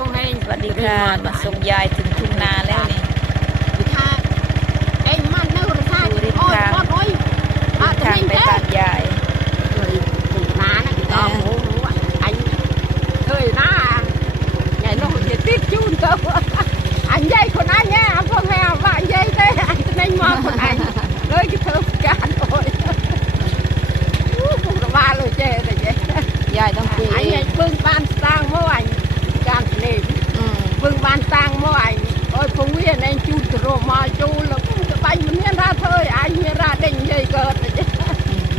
พวกให้ สวัสดีค่ะ มาส่งยายถึงทุ่งนาแล้วนี่ ค่ะไอ้มันเนื้อรา ดูดิ โอ้ย ค่ะ โอ้ยโอ้ยอ่ะจะ ทาง ไม่ ไป แพ้ บ้านยาย เลยถูกน้านะพี่ต้องโอ้โหanh thời na ngày nó thì tiếp chun cơ anh dây con anh nha anh không nghe và anh dây đây anh tên anh mà con anh nơi cái thơm cạn rồi cũng là ba lời chê rồi vậy ยายต้องตีเอ anh ง anh vương ban sang mô anh cạn nệm อื ា ม vương ban sang mô anh ôi không biết anh chu rồi mà chu là cũng cái bánh mình ra thôi anh mới ra định dây cơ rồi vậy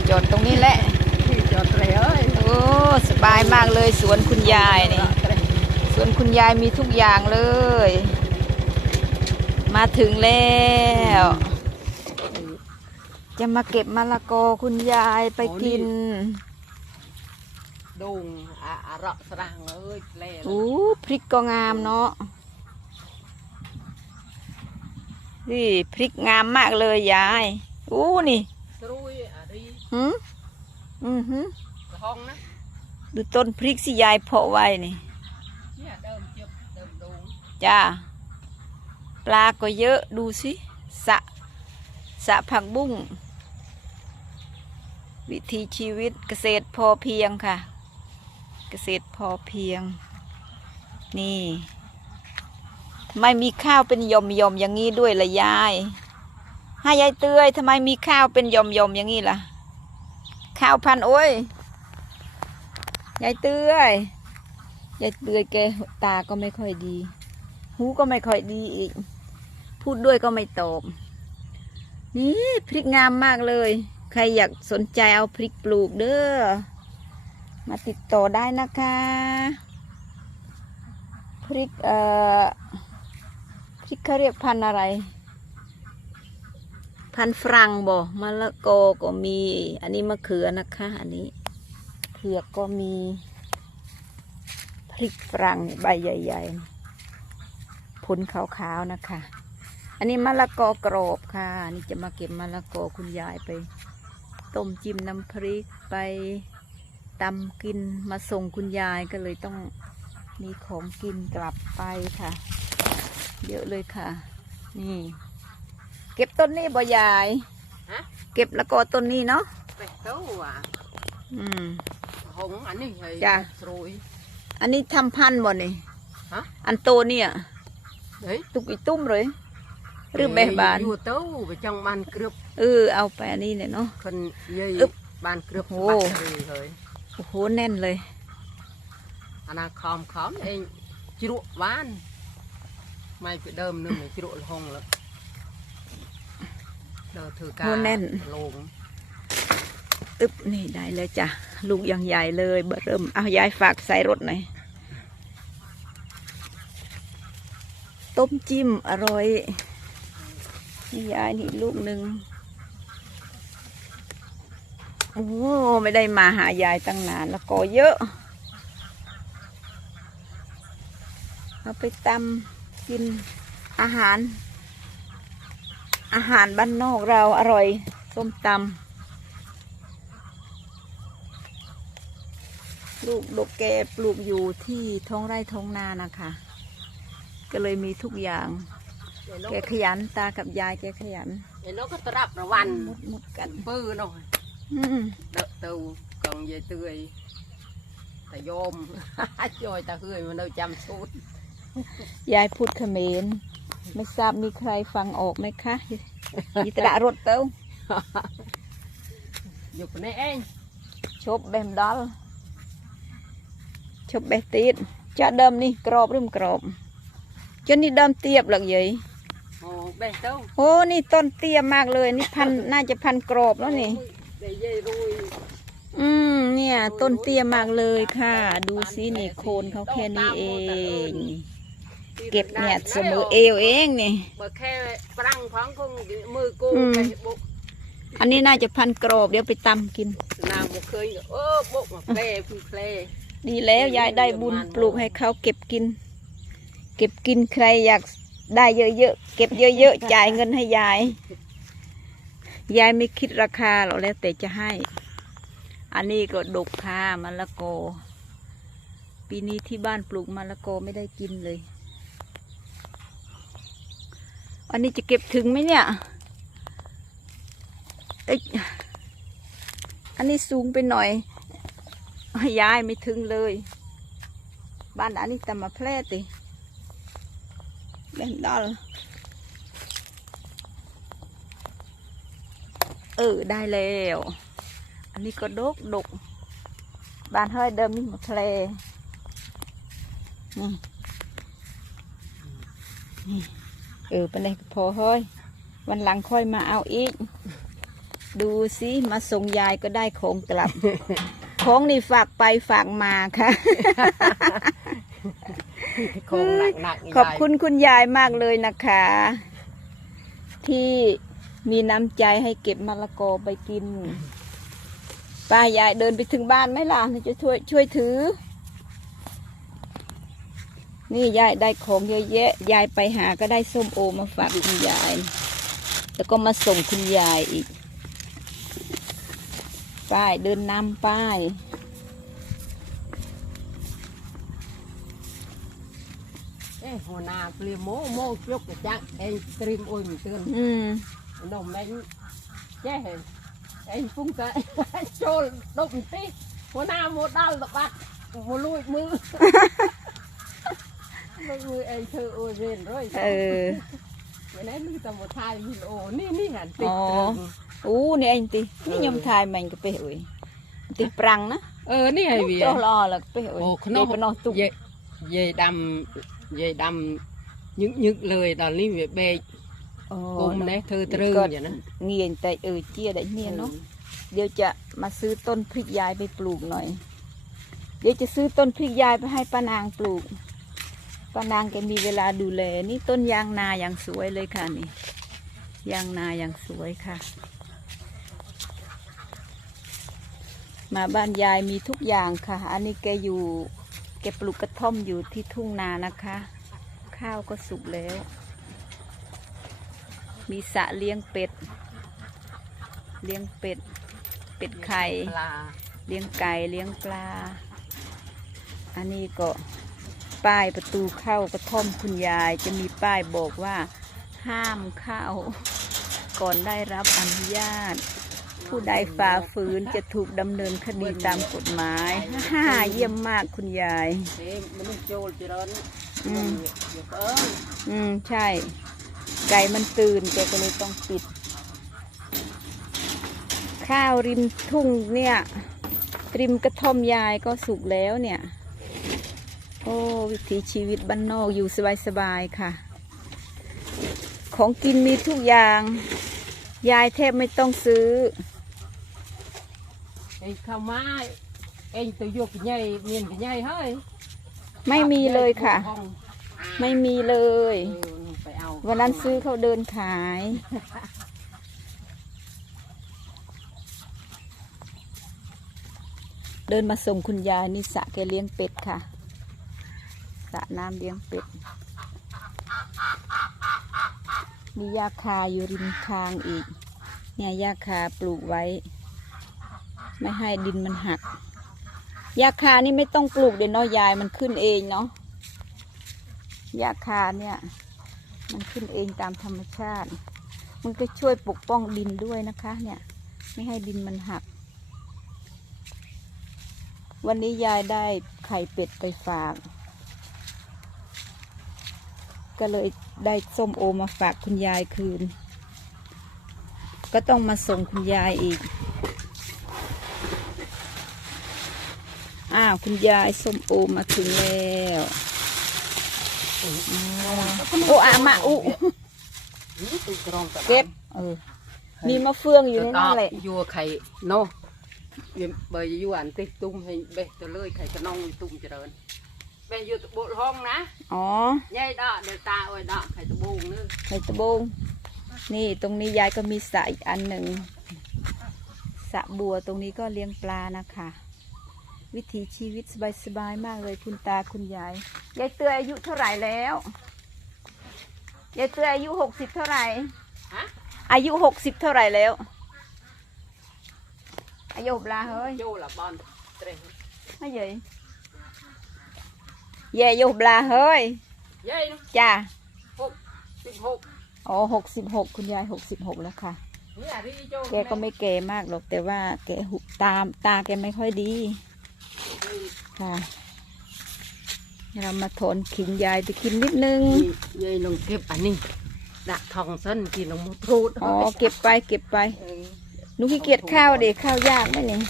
จอดตรงนี้แหละ thì cho trời ơi โอ้สบายมากเลยสวนคุณยายนี่สวนคุณยายมีทุกอย่างเลย มาถึงแล้ว จะมาเก็บมะละกอคุณยายไปกิน đùng à, à rọ sàng ơi lè อู้พริกก็งามเนาะ นี่พริกงามมากเลยยายอู้นี่ rồi à đi หืมอือหือ hong á ดูต้นพริกสิยายเพาะไว้นี่ nhà đơm chụp đơm đùng จ้าปลาก็เยอะดูสิสระสระผักบุ้งวิถีชีวิตเกษตรพอเพียงค่ะ เกษตรพอเพียง นี่ ไม่มีข้าวเป็นยอมยอมอย่างนี้ด้วยละยายให้ยายเตยทำไมมีข้าวเป็นยอมยอมอย่างนี้ล่ะ ข้าวพันโอ้ยยายเตยยายเตยแกตาก็ไม่ค่อยดี หูก็ไม่ค่อยดีอีก พูดด้วยก็ไม่ตอบนี่พริกงามมากเลย ใครอยากสนใจเอาพริกปลูกเด้อมาติดต่อได้นะคะ พริกเอ่อ พริกเขาเรียกพันธุ์อะไร พันธุ์ฝรั่งบ่มะละกอก็มี อันนี้มะเขือนะคะ อันนี้เผือกก็มี พริกฝรั่งนี่ใบใหญ่ ๆ ผลขาวๆนะคะ อันนี้มะละกอกรอบค่ะ นี่จะมาเก็บมะละกอคุณยายไป ต้มจิ้มน้ำพริกไปตำกินมาส่งคุณยายก็เลยต้องมีของกินกลับไปค่ะ เยอะเลยค่ะ นี่ เก็บต้นนี้บ่ยาย hả เก็บละกอต้นนี้เนาะ Bè tấu à อืม hồng anh ấy thì Dạ. rồi อันนี้ทำพันธุ์บ่นี่ฮะ อันโตเนี่ย đấy ตุกอีตุ้มเลยหรือแบะบาน vua tấu vào trong ban cướp เออเอาไปอันนี้เนี่ยเนาะ phần dây Ướp. ban cướp Ồ. bắt rồi rồi โอ้โหแน่นเลย anh à khom khóm anh chỉ ruộng bán mày phải đơm nữa mày chỉ ruộng hồng lắm đờ thử ca Hôn nên. lồn อึบนี่ได้เลยจ้ะลูกยังใหญ่เลยเบอเริ่มเอายายฝากใส่รถหน่อยต้มจิ้มอร่อยนี่ยายนี่ลูกหนึ่งโอ้ไม่ได้มาหายายตั้งนานแล้วก็เยอะ เอาไปตำ กินอาหาร อาหารบ้านนอกเราอร่อย ส้มตำลูกดกแกปลูกอยู่ที่ท้องไร่ท้องนานะคะ ก็เลยมีทุกอย่าง để nó แกขยันตากับยายแกขยัน để nó có trap nó văn มุดมุดกัน bư rồi อืม đợi từ còn về tươi ta dôm rồi ta hươi mà đâu chăm sút ยายพูดเขมรไม่ทราบมีใครฟังออกไหมคะยิตระรถเต้า dục này anh ชบแบมดอลชบเบตีดจะเดิมนี่กรอบหรือไม่กรอบจนนี่เดิมเตียบหลักใหญ่ ồ bè đâu โอ้นี่ต้นเตี้ยมากเลยนี่พันน่าจะพันกรอบแล้วนี่ để dây rồi อืมเนี่ย ต้นเตี้ยมากเลยค่ะ ดูสินี่โคนเขาแค่นี้เอง เก็บเนี่ยเสมอเอวเองนี่ mà khe prăng thoáng không mưa cô Ừ. cái bộ อันนี้น่าจะพันกรอบเดี๋ยวไปตำกิน nào một khơi ơ bộ mà phê phê phê ดีแล้วยายได้บุญปลูกให้เขาเก็บกิน เก็บกินใครอยากได้เยอะๆเก็บเยอะๆจ่ายเงินให้ยาย ยายไม่คิดราคาหรอกแล้วแต่จะให้ อันนี้ก็ดกค่ะมะละกอไปปีนี้ที่บ้านปลูกมะละกอไม่ได้กินเลย อันนี้จะเก็บถึงไหมเนี่ยเอ้ยอันนี้สูงไปหน่อยย้ายไม่ถึงเลย บ้านอันนี้แต่มาแพร่ติเล่นดอลเออได้แล้ว อันนี้ก็ดกดกบ้านเฮ้ยเดิมนี่มาแพร่นี่นี่ เออเป็นไรก็พอเฮ้ยวันหลังค่อยมาเอาอีก ดูสิมาส่งยายก็ได้ของกลับ ของนี่ฝากไปฝากมาค่ะโครงหนักหนักขอบคุณคุณยายมากเลยนะคะ ที่มีน้ำใจให้เก็บมะละกอไปกิน ป้ายายเดินไปถึงบ้านไหมล่ะจะช่วยช่วยถือ นี่ยายได้ของเยอะแยะ ยายไปหาก็ได้ส้มโอมาฝากคุณยาย แล้วก็มาส่งคุณยายอีก ป้ายเดินนำป้ายเอ้หัวหน้าเปลี่ยนโมโมยกกระจังเองเตรียมอุ้ยเตือนอืมนมแม่งแย่เองฟุ้งเตะโจลดมตีหัวหน้าโมดาลตะบัดโมลุยมือ มือเองเธอโอเรนร้อย เออ วันนี้นี่ตำรวจไทยวิโอนี่นี่หันติด อ๋อ อู้นี่anh tíนี่ยมทายมันก็ไปเอ้ยตีปรังนะ เออนี่ไงวี โตรอละไปเอ้ย โอ้ขน เดี๋ย ม วไปนอนตุก เย่เย่ดำเย่ดำยึกยึกเลยตอนนี้เวียเบย โอ้ กุมเนี่ยเธอตรึงอย่างนั้น เงียนแต่เออเจียได้เนียนเนาะเดี๋ยวจะมาซื้อต้นพริกยายไปปลูกหน่อย เดี๋ยวจะซื้อต้นพริกยายไปให้ป้านางปลูก ป้านางแกมีเวลาดูแล นี่ต้นยางนาอย่างสวยเลยค่ะนี่ ยางนาอย่างสวยค่ะ มาบ้านยายมีทุกอย่างค่ะ อันนี้แกอยู่แกปลูกกระท่อมอยู่ที่ทุ่งนานะคะ ข้าวก็สุกแล้ว มีสระเลี้ยงเป็ด เลี้ยงเป็ด เป็ดไข่ปลาเลี้ยงไก่ เลี้ยงปลา อันนี้ก็ ป้ายประตูเข้ากระท่อมคุณยายจะมีป้ายบอกว่า ห้ามเข้า ก่อนได้รับอนุญาต ผู้ใดฝ่าฝืนจะถูกดำเนินคดีตามกฎหมายฮ่าเยี่ยมมากคุณยายเอ๊ะมันต้องโจลจีรอนอืมอืมใช่ ไก่มันตื่นแกก็เลยต้องปิด ข้าวริมทุ่งเนี่ยริมกระท่อมยายก็สุกแล้วเนี่ย โอ้วิถีชีวิตบ้านนอกอยู่สบายๆค่ะ ของกินมีทุกอย่าง ยายแทบไม่ต้องซื้อ เองเข้ามาเองตัวยกใหญ่เมียนใหญ่เฮ้ยไม่มีเลยค่ะห้องไม่มีเลยเออไปเอาวันนั้นซื้อเขาเดินขาย เดินมาส่งคุณยายนี่สระแกเลี้ยงเป็ดค่ะ สระน้ำเลี้ยงเป็ด มีหญ้าคาอยู่ริมทางอีก เนี่ยหญ้าคาปลูกไว้ ไม่ให้ดินมันหักหญ้าคานี่ไม่ต้องปลูกเดี๋ยวนาะยายมันขึ้นเองเนาะหญ้าคาเนี่ยมันขึ้นเองตามธรรมชาติ มันก็ช่วยปกป้องดินด้วยนะคะ เนี่ย ไม่ให้ดินมันหัก วันนี้ยายได้ไข่เป็ดไปฝาก ก็เลยได้ส้มโอมาฝากคุณยายคืน ก็ต้องมาส่งคุณยายอีก อ้าวคุณยายส้มโอมาถึงแล้วโอ้อามาอุเก็บเออมีมะเฟืองอยู่ในนั้นแหละยัวไข่เนเดี๋ยวเบยยัวอันติตุ้มให้เบะตัวเลยไข่กระนองตุ้มเจริญ เบยอยู่ตะโบห้องนะอ๋อยายดอกเดี๋ยวตาโอ้ยดอกไข่ตะบูงนึงในตะบงนี่ตรงนี้ยายก็มีสระอีกอันหนึ่งสระบัวตรงนี้ก็เลี้ยงปลานะคะ วิถีชีวิตสบายๆมากเลยคุณตาคุณยายยายเตืออายุเท่าไหร่แล้วยายเตืออายุหกสิบเท่าไหร่ ฮะอายุหกสิบเท่าไหร่แล้ว อายุปลาเฮ้ยโจละบอลเตรไม่ใหญ่ แย่โยบลาเฮ้ยเย้ยจ้าหกสิบหกอ๋อหกสิบหกคุณยายหกสิบหกแล้วค่ะเนี่ยรีโจแกก็ไม่แก่มากหรอกแต่ว่าแกหุตามตาแกไม่ค่อยดี ค่ะ เรามาถอนขิงยายไปกินนิดนึงเย้ยลงเก็บอันนี้ดะทองเส้นกินลงมุทูดอ๋อเก็บไปเก็บไปหนูขี้เกียจข้าวเด็กข้าวยากไหมเนี่ย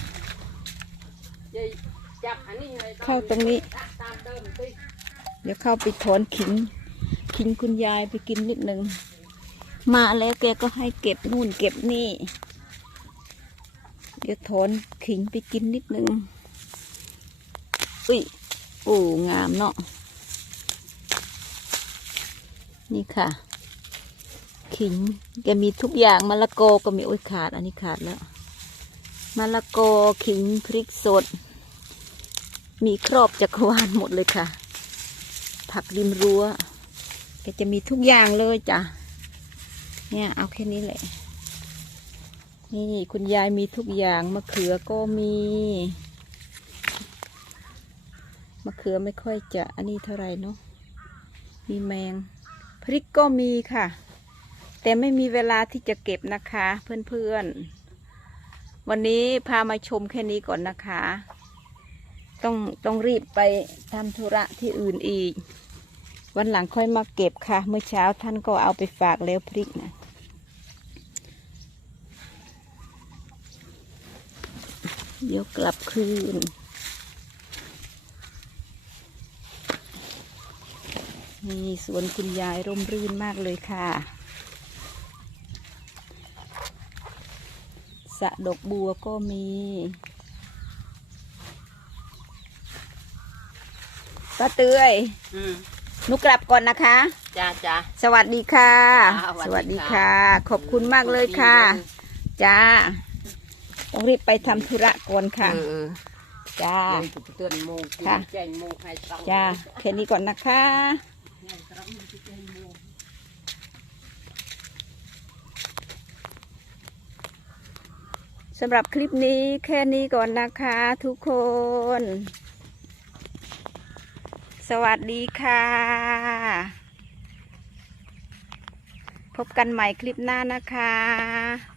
เข้าตรงนี้เดิมสิเดี๋ยวเข้าไปถอนขิง ขิงคุณยายไปกินนิดนึง มาแล้วแกก็ให้เก็บนู่นเก็บนี่ เดี๋ยวถอนขิงไปกินนิดนึง อุ้ยโอ้งามเนาะ นี่ค่ะ ขิงแกมีทุกอย่างมะละกอก็มีโอ้ยขาด อันนี้ขาดแล้วมะละกอขิงพริกสด มีครอบจักรวาลหมดเลยค่ะ ผักริมรั้วแกจะมีทุกอย่างเลยจ้ะ เนี่ยเอาแค่นี้แหละ นี่คุณยายมีทุกอย่างมะเขือก็มีมะเขือไม่ค่อยจะอันนี้เท่าไหร่เนาะ มีแมง พริกก็มีค่ะ แต่ไม่มีเวลาที่จะเก็บนะคะ เพื่อนๆ วันนี้พามาชมแค่นี้ก่อนนะคะ ต้องต้องรีบไปทำธุระที่อื่นอีก วันหลังค่อยมาเก็บค่ะ เมื่อเช้าท่านก็เอาไปฝากแล้วพริกนะเดี๋ยวกลับคืน นี่สวนคุณยายร่มรื่นมากเลยค่ะสระดอกบัวก็มี ป้าเตยอืมหนุกลับก่อนนะคะ จ้าจ้า สวัสดีค่ะ จ้าสสวัวัสสดีดีค่ะ ค่ะ ขอบคุณมากเลยค่ะ จ้าต้องรีบไปทำธุระก่อนค่ะ เออจ้าเดินเตือนโมงค่ะ แจ้งโมงให้ต้องจ้าแค่นี้ก่อนนะคะ สำหรับคลิปนี้แค่นี้ก่อนนะคะทุกคน สวัสดีค่ะ พบกันใหม่คลิปหน้านะคะ